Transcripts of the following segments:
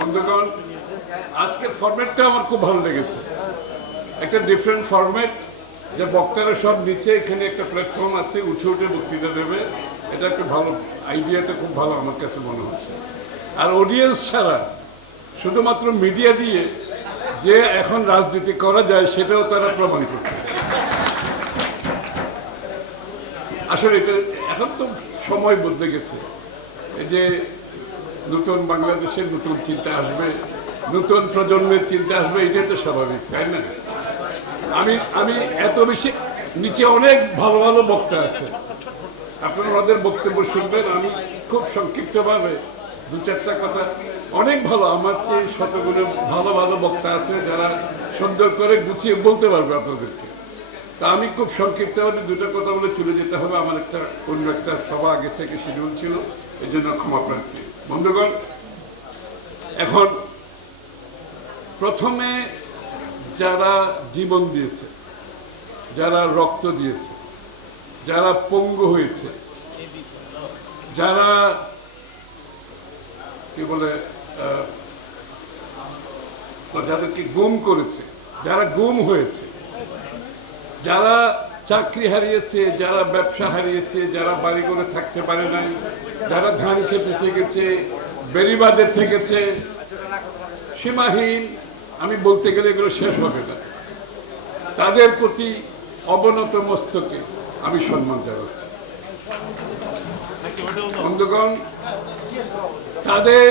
বন্ধুগণ, আজকের ফরম্যাটটা আমার খুব ভালো লেগেছে। একটা ডিফারেন্ট ফরম্যাট, যে বক্তারা সব নিচে, এখানে একটা প্ল্যাটফর্ম আছে, উঠে উঠে বক্তৃতা দেবে। এটা একটা ভালো আইডিয়াটা, খুব ভালো আমার কাছে মনে হচ্ছে। আর অডিয়েন্স ছাড়া শুধুমাত্র মিডিয়া দিয়ে যে এখন রাজনীতি করা যায় সেটাও তারা প্রমাণ করছে। আসলে এটা এখন তো সময় বদলে গেছে। এই যে নতুন বাংলাদেশের নতুন চিন্তা আসবে, নতুন প্রজন্মের চিন্তা আসবে, এটাই তো স্বাভাবিক, তাই না? আমি এত বেশি নিচে অনেক ভালো ভালো বক্তা আছে, আপনারা ওদের বক্তব্য শুনবেন। আমি খুব সংক্ষিপ্তভাবে দু চারটা কথা, অনেক ভালো, আমার চেয়ে শতগুণে ভালো ভালো বক্তা আছে যারা সুন্দর করে গুছিয়ে বলতে পারবে আপনাদেরকে। তা আমি খুব সংক্ষিপ্তভাবে দুটো কথা বলে চলে যেতে হবে, আমার অন্য একটা সভা আগে থেকে শিডিউল ছিল, এই জন্য ক্ষমা প্রার্থী। বন্ধুগণ, এখন প্রথমে যারা জীবন দিয়েছে, যারা রক্ত দিয়েছে, যারা পঙ্গু হয়েছে, যারা কি বলে যাদেরকে গুম করেছে, যারা গুম হয়েছে, যারা চাকরি হারিয়েছে, যারা ব্যবসা হারিয়েছে, যারা বাড়ি করে থাকতে পারে নাই, যারা ধান খেতে থেকেছে, বেড়িবাঁধে থেকেছে, সীমাহীন, আমি বলতে গেলে এগুলো শেষ হবে না। তাদের প্রতি অবনত মস্তকে আমি সম্মান জানাচ্ছি। বন্ধুগণ, তাদের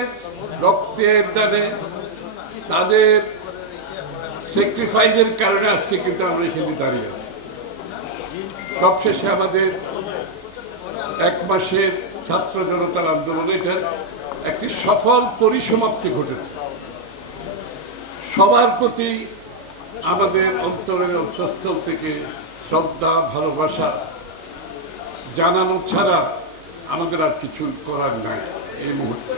রক্তের দানে, তাদের স্যাক্রিফাইসের কারণে আজকে কিন্তু আমরা এখানে দাঁড়িয়ে আছি। সবশেষে আমাদের এক মাসের ছাত্র জনতার আন্দোলনে এটার একটি সফল পরিসমাপ্তি ঘটেছে। সবার প্রতি আমাদের অন্তরের অন্তঃস্থল থেকে শ্রদ্ধা, ভালোবাসা জানানো ছাড়া আমাদের আর কিছু করার নাই এই মুহূর্তে।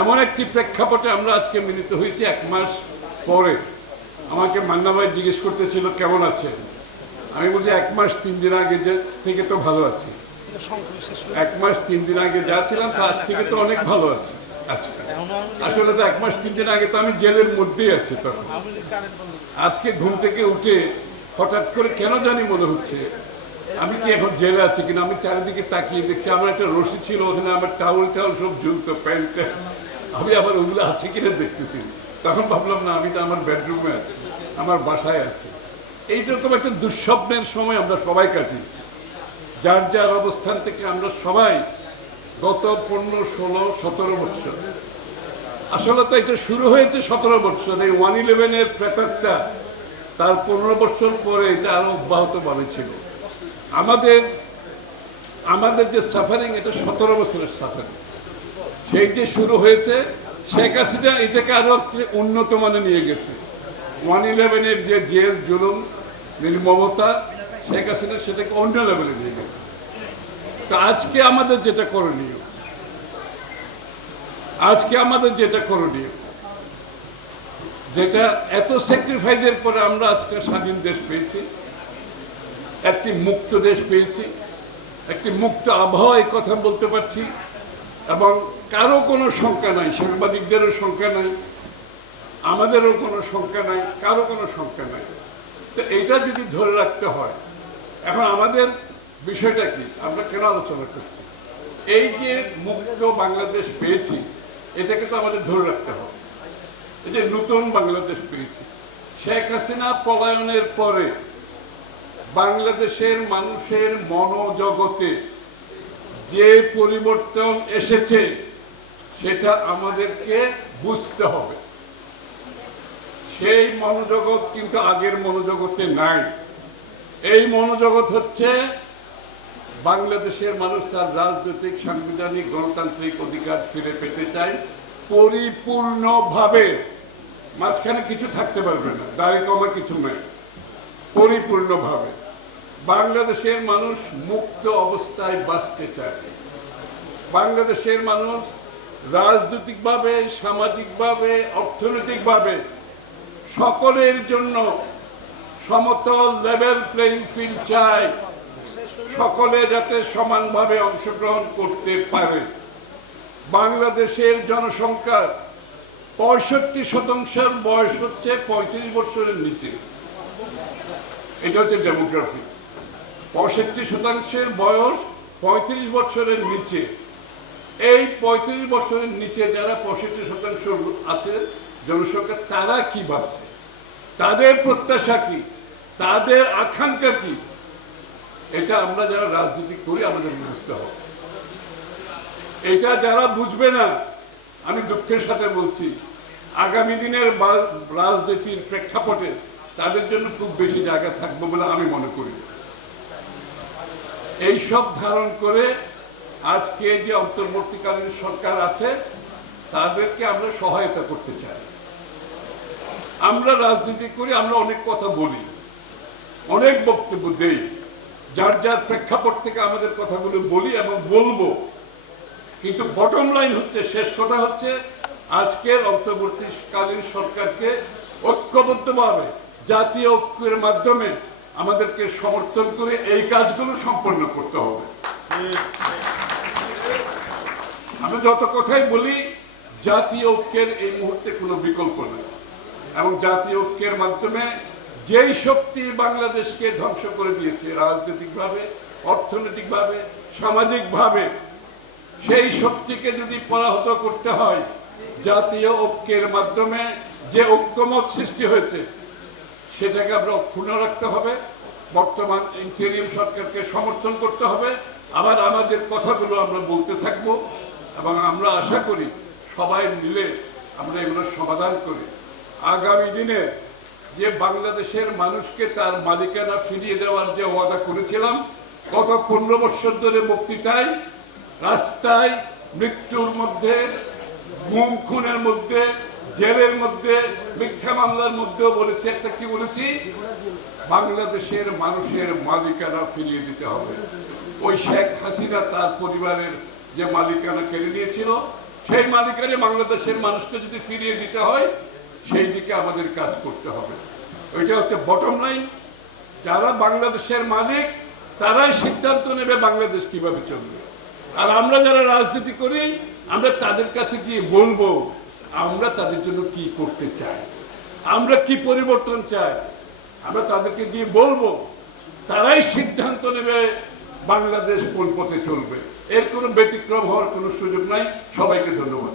এমন একটি প্রেক্ষাপটে আমরা আজকে মিলিত হয়েছি এক মাস পরে। আমাকে মান্না ভাই জিজ্ঞেস করতেছিল কেমন আছে, আমি বলছি 1 মাস 3 দিন আগে থেকে তো ভালো আছি। 1 মাস 3 দিন আগে যা ছিলাম তার থেকে তো অনেক ভালো আছি। আসলে তো 1 মাস 3 দিন আগে তো আমি জেলের মধ্যেই আছি। তখন আজকে ঘুম থেকে উঠে হঠাৎ করে কেন জানি মনে হচ্ছে আমি কি এখন জেলে আছি কিনা। আমি চারিদিকে তাকিয়ে দেখছি আমার একটা রশি ছিল, ওখানে আমার টাউল সব ঝুলতো, প্যান্টটা, আমি আবার ওগুলো আছে কিনা দেখতেছি। তখন ভাবলাম না, আমি তো আমার বেডরুমে আছি, আমার বাসায় আছি। এইরকম একটা দুঃস্বপ্নের সময় আমরা সবাই কাটিয়েছি। যার যার অবস্থান থেকে আমরা সবাই গত 15, 16, 17 বছর, আসলে তো এটা শুরু হয়েছে 17 বছর, এই 1/11-এর প্রেতাত্মা তার 15 বছর পরে এটা আরো অব্যাহতভাবে ছিল। আমাদের যে সাফারিং, এটা 17 বছরের সাফারিং। সেইটি শুরু হয়েছে, শেখ হাসিনা এটাকে আরো উন্নত মানে নিয়ে গেছে। 1/11-এর যে জেল, জুলুম, নির্মমতা, শেখ হাসিনা সেটাকে অন্য লেভেলে নিয়ে গেছে। তো আজকে আমাদের যেটা করণীয়, যেটা এত স্যাক্রিফাইসের পরে আমরা আজকে স্বাধীন দেশ পেয়েছি, একটি মুক্ত দেশ পেয়েছি, একটি মুক্ত আবহাওয়ায় কথা বলতে পারছি, এবং কারো কোনো শঙ্কা নাই, সাংবাদিকদেরও শঙ্কা নাই, আমাদেরও কোনো শঙ্কা নাই, কারো কোনো শঙ্কা নাই। তো এইটা যদি ধরে রাখতে হয়, এখন আমাদের বিষয়টা কি, আমরা কেন আলোচনা করছি? এই যে মুক্ত বাংলাদেশ পেয়েছি, এটাকে তো আমাদের ধরে রাখতে হবে। এই যে নতুন বাংলাদেশ পেয়েছি, শেখ হাসিনা পলায়নের পরে বাংলাদেশের মানুষের মনোজগতে যে পরিবর্তন এসেছে সেটা আমাদেরকে বুঝতে হবে। সেই মনোজগৎ কিন্তু আগের মনোজগতে নাই। এই মনোজগৎ হচ্ছে বাংলাদেশের মানুষ তার রাজনৈতিক, সাংবিধানিক, গণতান্ত্রিক অধিকার ফিরে পেতে চায় পরিপূর্ণভাবে। মাঝখানে কিছু থাকতে পারবে না, দাড়ি কমা কিছু নাই, পরিপূর্ণভাবে। বাংলাদেশের মানুষ মুক্ত অবস্থায় বাঁচতে চায়। বাংলাদেশের মানুষ রাজনৈতিকভাবে, সামাজিকভাবে, অর্থনৈতিকভাবে সকলের জন্য সমতল লেভেল প্লেইং ফিল্ড চায়। সকলে যাতে সমানভাবে অংশগ্রহণ করতে পারে। বাংলাদেশের জনসংখ্যার 65% বয়স হচ্ছে 35 বছরের নিচে। এটা হচ্ছে ডেমোগ্রাফি। 65% বয়স 35 বছরের নিচে। এই 35 বছরের নিচে যারা 65% আছে জনসংখ্যা, তারা কি ভাবছে, তাদের প্রত্যাশা কি, তাদের আকাঙ্ক্ষা কি, এটা আমরা যারা রাজনীতি করি আমাদের বুঝতে হবে। এটা যারা বুঝবে না, আমি দুঃখের সাথে বলছি, আগামী দিনের রাজনীতির প্রেক্ষাপটে তাদের জন্য খুব বেশি জায়গা থাকবে বলে আমি মনে করি। এই সব ধারণ করে আজকে যে অন্তর্বর্তীকালীন সরকার আছে তাদেরকে আমরা সহায়তা করতে চাই। আমরা রাজনীতি করি, আমরা অনেক কথা বলি, অনেক বক্তব্য দেই, যার যার প্রেক্ষাপট থেকে আমাদের কথাগুলো বলি এবং বলবো, কিন্তু বটম লাইন হচ্ছে, শেষ কথা হচ্ছে, আজকের অন্তর্বর্তীকালীন সরকারকে ঐক্যবদ্ধভাবে জাতীয় ঐক্যের মাধ্যমে আমাদেরকে সমর্থন করে এই কাজগুলো সম্পন্ন করতে হবে। আমরা যত কথাই বলি, জাতীয় ঐক্যের এই মুহূর্তে কোনো বিকল্প নেই, এবং জাতীয় ঐক্যের মাধ্যমে যেই শক্তি বাংলাদেশকে ধ্বংস করে দিয়েছে রাজনৈতিকভাবে, অর্থনৈতিকভাবে, সামাজিকভাবে, সেই শক্তিকে যদি পরাহত করতে হয়, জাতীয় ঐক্যের মাধ্যমে যে ঐক্যমত সৃষ্টি হয়েছে সেটাকে আমরা অক্ষুণ্ণ রাখতে হবে। বর্তমান ইন্টারিম সরকারকে সমর্থন করতে হবে। আবার আমাদের কথাগুলো আমরা বলতে থাকব, এবং আমরা আশা করি সবাই মিলে আমরা এগুলোর সমাধান করি। আগামী দিনে যে বাংলাদেশের মানুষকে তার মালিকানা ফিরিয়ে দেওয়ার যে ওয়াদা করেছিলাম, গত 15 বছর ধরে বক্তৃতায়, রাস্তায়, মৃত্যুর মধ্যে, গুম খুনের মধ্যে, জেলের মধ্যে, মিথ্যা মামলার মধ্যেও বলেছি, একটা কি বলেছি, বাংলাদেশের মানুষের মালিকানা ফিরিয়ে দিতে হবে। ওই শেখ হাসিনা তার পরিবারের যে মালিকানা কেড়ে নিয়েছিল, সেই মালিকানা বাংলাদেশের মানুষকে যদি ফিরিয়ে দিতে হয়, সেই দিকে আমাদের কাজ করতে হবে। ওইটা হচ্ছে বটম লাইন। যারা বাংলাদেশের মালিক তারাই সিদ্ধান্ত নেবে বাংলাদেশ কিভাবে চলবে। আর আমরা যারা রাজনীতি করি, আমরা তাদের কাছে গিয়ে বলবো আমরা তাদের জন্য কি করতে চাই, আমরা কি পরিবর্তন চাই, আমরা তাদেরকে গিয়ে বলবো, তারাই সিদ্ধান্ত নেবে বাংলাদেশ কোন পথে চলবে। এর কোনো ব্যতিক্রম হওয়ার কোনো সুযোগ নাই। সবাইকে ধন্যবাদ।